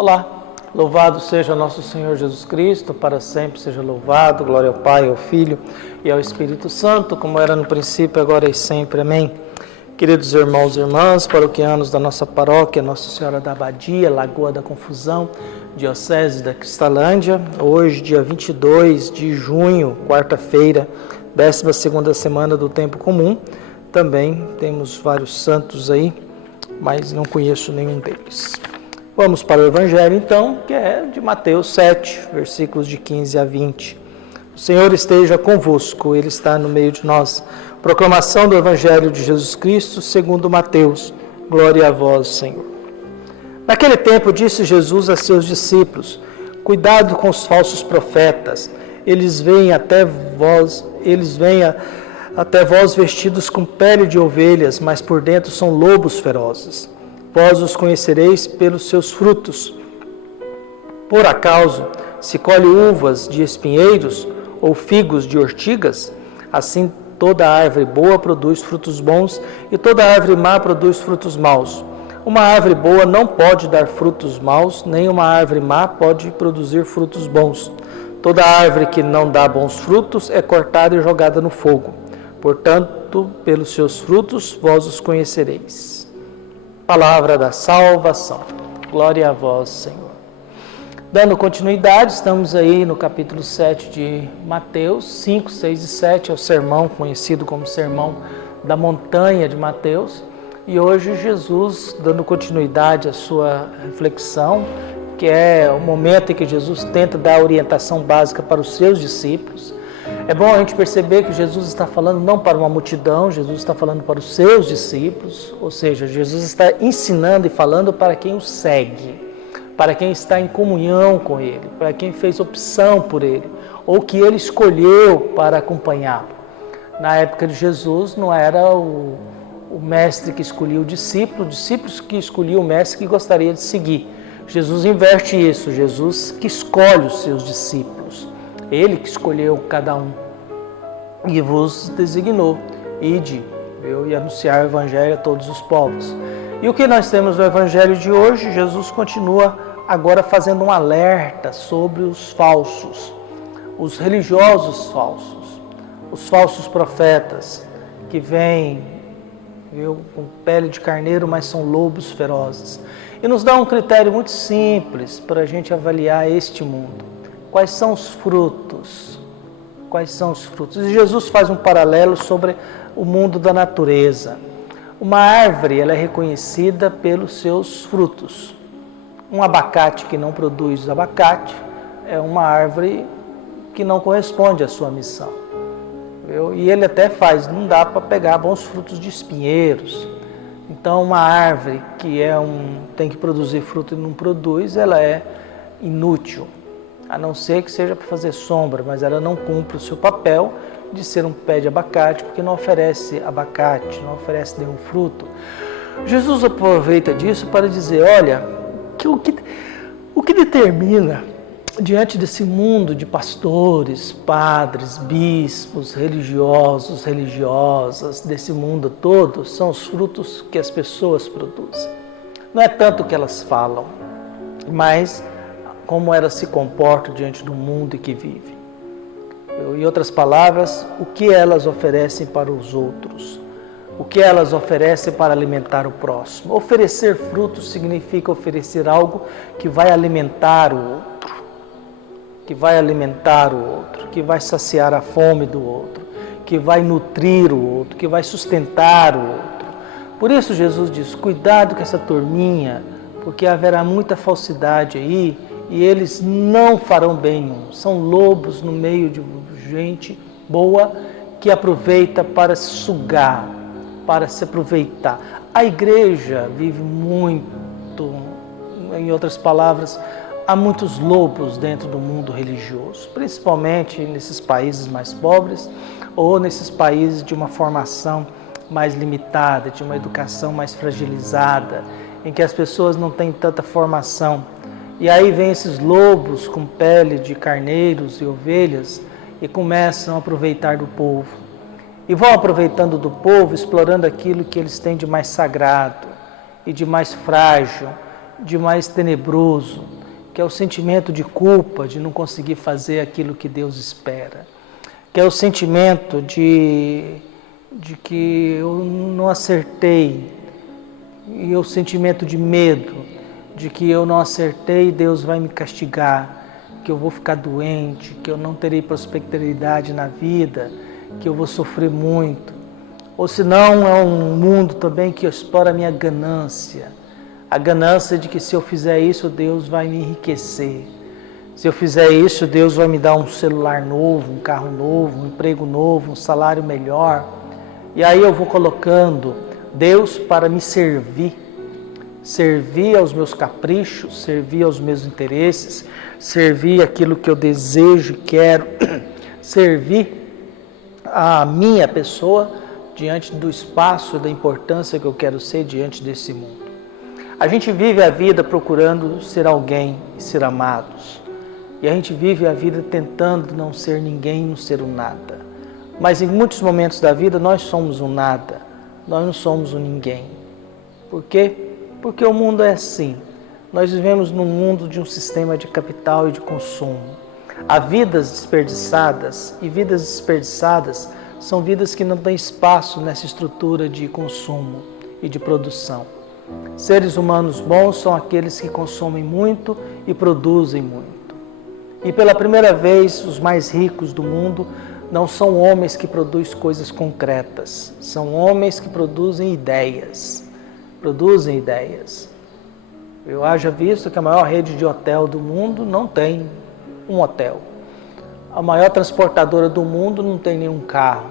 Olá, louvado seja nosso Senhor Jesus Cristo, para sempre seja louvado, glória ao Pai, ao Filho e ao Espírito Santo, como era no princípio, agora e sempre, amém. Queridos irmãos e irmãs, paroquianos da nossa paróquia, Nossa Senhora da Abadia, Lagoa da Confusão, Diocese da Cristalândia, hoje, dia 22 de junho, quarta-feira, 12ª semana do Tempo Comum, também temos vários santos aí, mas não conheço nenhum deles. Vamos para o Evangelho, então, que é de Mateus 7, versículos de 15 a 20. O Senhor esteja convosco, Ele está no meio de nós. Proclamação do Evangelho de Jesus Cristo, segundo Mateus. Glória a vós, Senhor. Naquele tempo, disse Jesus a seus discípulos: cuidado com os falsos profetas. Eles vêm até vós vestidos com pele de ovelhas, mas por dentro são lobos ferozes. Vós os conhecereis pelos seus frutos. Por acaso se colhe uvas de espinheiros ou figos de ortigas? Assim toda árvore boa produz frutos bons e toda árvore má produz frutos maus. Uma árvore boa não pode dar frutos maus, nem uma árvore má pode produzir frutos bons. Toda árvore que não dá bons frutos é cortada e jogada no fogo. Portanto, pelos seus frutos vós os conhecereis. Palavra da salvação. Glória a vós, Senhor. Dando continuidade, estamos aí no capítulo 7 de Mateus, 5, 6 e 7, é o sermão conhecido como Sermão da Montanha de Mateus. E hoje Jesus, dando continuidade à sua reflexão, que é o momento em que Jesus tenta dar orientação básica para os seus discípulos. É bom a gente perceber que Jesus está falando não para uma multidão, Jesus está falando para os seus discípulos, ou seja, Jesus está ensinando e falando para quem o segue, para quem está em comunhão com Ele, para quem fez opção por Ele, ou que Ele escolheu para acompanhá-lo. Na época de Jesus não era o mestre que escolhia o discípulos que escolhiam o mestre que gostaria de seguir. Jesus inverte isso, Jesus que escolhe os seus discípulos. Ele que escolheu cada um e vos designou, ide, e anunciar o Evangelho a todos os povos. E o que nós temos no Evangelho de hoje? Jesus continua agora fazendo um alerta sobre os falsos, os religiosos falsos, os falsos profetas que vêm com pele de carneiro, mas são lobos ferozes. E nos dá um critério muito simples para a gente avaliar este mundo. Quais são os frutos? Quais são os frutos? E Jesus faz um paralelo sobre o mundo da natureza. Uma árvore, ela é reconhecida pelos seus frutos. Um abacate que não produz abacate é uma árvore que não corresponde à sua missão. E ele até faz, não dá para pegar bons frutos de espinheiros. Então, uma árvore que tem que produzir fruto e não produz, ela é inútil. A não ser que seja para fazer sombra, mas ela não cumpre o seu papel de ser um pé de abacate, porque não oferece abacate, não oferece nenhum fruto. Jesus aproveita disso para dizer, olha, que o que determina diante desse mundo de pastores, padres, bispos, religiosos, religiosas, desse mundo todo, são os frutos que as pessoas produzem. Não é tanto o que elas falam, mas como elas se comportam diante do mundo em que vivem. Em outras palavras, o que elas oferecem para os outros, o que elas oferecem para alimentar o próximo. Oferecer frutos significa oferecer algo que vai alimentar o outro, que vai saciar a fome do outro, que vai nutrir o outro, que vai sustentar o outro. Por isso Jesus diz, cuidado com essa turminha, porque haverá muita falsidade aí, e eles não farão bem. São lobos no meio de gente boa que aproveita para se sugar, para se aproveitar. A igreja vive muito, em outras palavras, há muitos lobos dentro do mundo religioso, principalmente nesses países mais pobres ou nesses países de uma formação mais limitada, de uma educação mais fragilizada, em que as pessoas não têm tanta formação. E aí vem esses lobos com pele de carneiros e ovelhas e começam a aproveitar do povo. E vão aproveitando do povo, explorando aquilo que eles têm de mais sagrado e de mais frágil de mais tenebroso, que é o sentimento de culpa, de não conseguir fazer aquilo que Deus espera, que é o sentimento de que eu não acertei, e o sentimento de medo, de que eu não acertei e Deus vai me castigar, que eu vou ficar doente, que eu não terei prosperidade na vida, que eu vou sofrer muito. Ou se não, é um mundo também que explora a minha ganância, a ganância de que se eu fizer isso, Deus vai me enriquecer. Se eu fizer isso, Deus vai me dar um celular novo, um carro novo, um emprego novo, um salário melhor. E aí eu vou colocando Deus para me servir aos meus caprichos, servir aos meus interesses, servir aquilo que eu desejo e quero, servir a minha pessoa diante do espaço, da importância que eu quero ser diante desse mundo. A gente vive a vida procurando ser alguém e ser amados. E a gente vive a vida tentando não ser ninguém, não ser um nada. Mas em muitos momentos da vida nós somos um nada, nós não somos um ninguém. Por quê? Porque o mundo é assim. Nós vivemos num mundo de um sistema de capital e de consumo. Há vidas desperdiçadas, e vidas desperdiçadas são vidas que não têm espaço nessa estrutura de consumo e de produção. Seres humanos bons são aqueles que consomem muito e produzem muito. E pela primeira vez, os mais ricos do mundo não são homens que produzem coisas concretas, são homens que produzem ideias. Eu haja visto que a maior rede de hotel do mundo não tem um hotel. A maior transportadora do mundo não tem nenhum carro.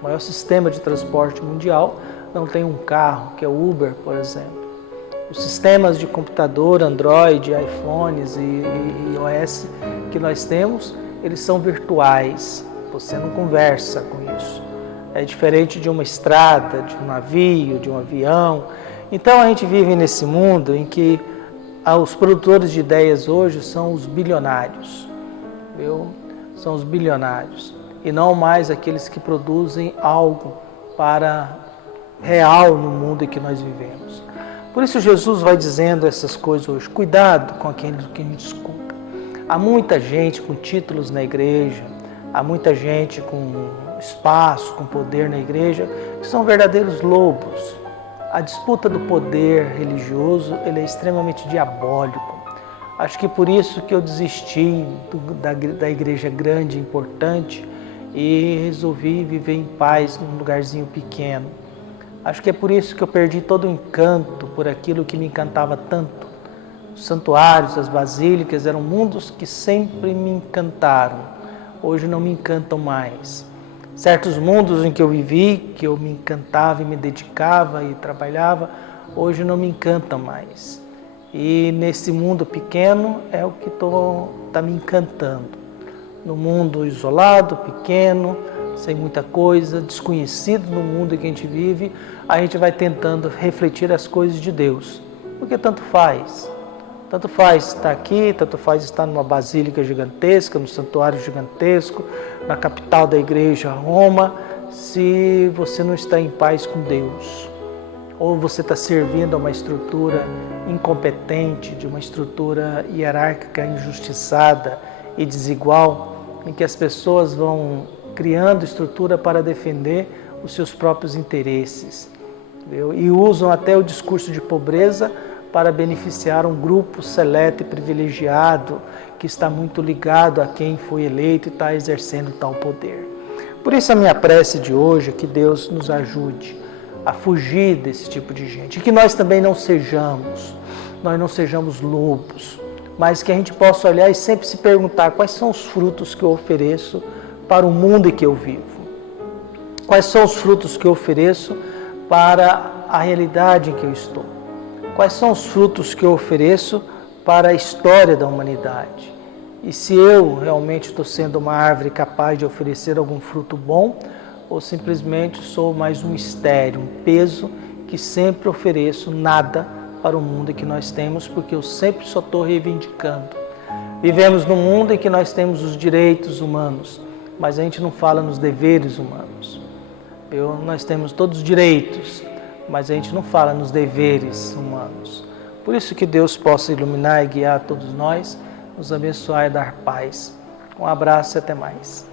O maior sistema de transporte mundial não tem um carro, que é o Uber, por exemplo. Os sistemas de computador, Android, iPhones e iOS que nós temos, eles são virtuais. Você não conversa com isso. É diferente de uma estrada, de um navio, de um avião. Então a gente vive nesse mundo em que os produtores de ideias hoje são os bilionários, viu? São os bilionários e não mais aqueles que produzem algo para real no mundo em que nós vivemos. Por isso Jesus vai dizendo essas coisas hoje. Cuidado com aquilo que a gente escuta. Há muita gente com títulos na igreja, há muita gente com espaço, com poder na igreja, que são verdadeiros lobos. A disputa do poder religioso ele é extremamente diabólico. Acho que por isso que eu desisti da igreja grande, importante, e resolvi viver em paz num lugarzinho pequeno. Acho que é por isso que eu perdi todo o encanto por aquilo que me encantava tanto. Os santuários, as basílicas eram mundos que sempre me encantaram. Hoje não me encantam mais. Certos mundos em que eu vivi, que eu me encantava e me dedicava e trabalhava, hoje não me encantam mais. E nesse mundo pequeno é o que está me encantando. No mundo isolado, pequeno, sem muita coisa, desconhecido no mundo em que a gente vive, a gente vai tentando refletir as coisas de Deus. Porque tanto faz. Tanto faz estar aqui, tanto faz estar numa basílica gigantesca, num santuário gigantesco, na capital da igreja, Roma, se você não está em paz com Deus. Ou você está servindo a uma estrutura incompetente, de uma estrutura hierárquica injustiçada e desigual, em que as pessoas vão criando estrutura para defender os seus próprios interesses. Viu? E usam até o discurso de pobreza para beneficiar um grupo seleto e privilegiado que está muito ligado a quem foi eleito e está exercendo tal poder. Por isso a minha prece de hoje é que Deus nos ajude a fugir desse tipo de gente. E que nós também não sejamos lobos, mas que a gente possa olhar e sempre se perguntar quais são os frutos que eu ofereço para o mundo em que eu vivo. Quais são os frutos que eu ofereço para a realidade em que eu estou. Quais são os frutos que eu ofereço para a história da humanidade? E se eu realmente estou sendo uma árvore capaz de oferecer algum fruto bom, ou simplesmente sou mais um estéril, um peso que sempre ofereço nada para o mundo que nós temos, porque eu sempre só estou reivindicando. Vivemos num mundo em que nós temos os direitos humanos, mas a gente não fala nos deveres humanos. Nós temos todos os direitos, mas a gente não fala nos deveres humanos. Por isso que Deus possa iluminar e guiar todos nós, nos abençoar e dar paz. Um abraço e até mais.